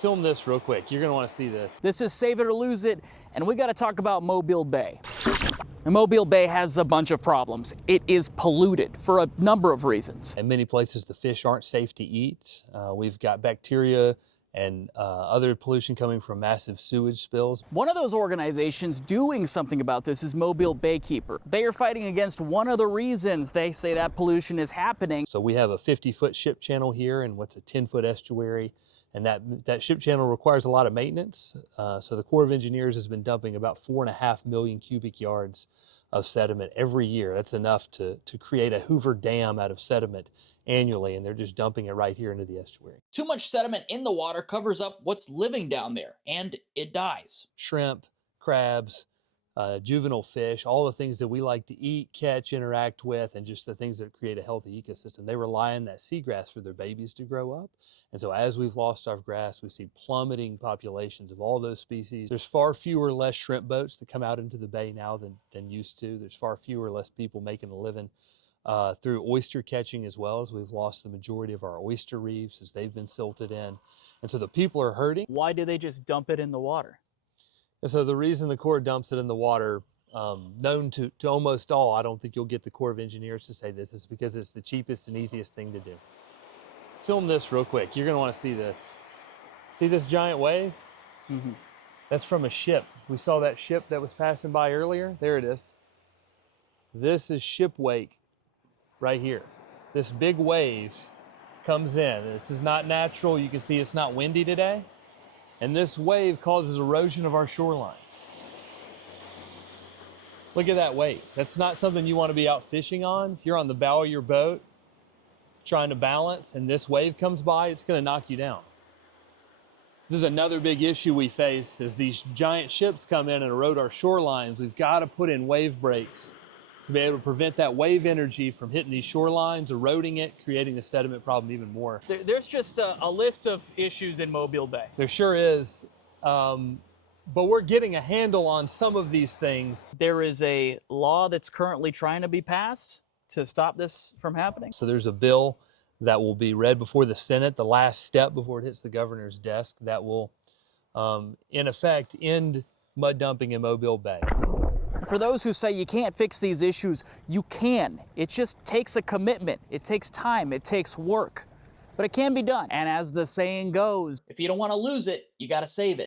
Film this real quick. You're gonna wanna see this. This is Save It or Lose It, and we gotta talk about Mobile Bay. And Mobile Bay has a bunch of problems. It is polluted for a number of reasons. In many places, the fish aren't safe to eat. We've got bacteria and other pollution coming from massive sewage spills. One of those organizations doing something about this is Mobile Baykeeper. They are fighting against one of the reasons they say that pollution is happening. So we have a 50-foot ship channel here and what's a 10-foot estuary. And that ship channel requires a lot of maintenance. So the Corps of Engineers has been dumping about 4.5 million cubic yards of sediment every year. That's enough to create a Hoover Dam out of sediment annually, and they're just dumping it right here into the estuary. Too much sediment in the water covers up what's living down there, and it dies. Shrimp, crabs, juvenile fish, all the things that we like to eat, catch, interact with, and just the things that create a healthy ecosystem. They rely on that seagrass for their babies to grow up. And so as we've lost our grass, we've seen plummeting populations of all those species. There's far fewer less shrimp boats that come out into the bay now than used to. There's far fewer less people making a living through oyster catching as well, as we've lost the majority of our oyster reefs as they've been silted in. And so the people are hurting. Why do they just dump it in the water? And so the reason the Corps dumps it in the water, known to almost all, I don't think you'll get the Corps of Engineers to say this, is because it's the cheapest and easiest thing to do. Film this real quick. You're gonna wanna see this. See this giant wave? Mm-hmm. That's from a ship. We saw that ship that was passing by earlier. There it is. This is ship wake right here. This big wave comes in. This is not natural. You can see it's not windy today. And this wave causes erosion of our shorelines. Look at that wave. That's not something you want to be out fishing on. If you're on the bow of your boat trying to balance and this wave comes by, it's going to knock you down. So this is another big issue we face as these giant ships come in and erode our shorelines. We've got to put in wave breaks to be able to prevent that wave energy from hitting these shorelines, eroding it, creating the sediment problem even more. There's just a list of issues in Mobile Bay. There sure is, but we're getting a handle on some of these things. There is a law that's currently trying to be passed to stop this from happening. So there's a bill that will be read before the Senate, the last step before it hits the governor's desk, that will, in effect, end mud dumping in Mobile Bay. For those who say you can't fix these issues, you can. It just takes a commitment. It takes time. It takes work. But it can be done. And as the saying goes, if you don't want to lose it, you got to save it.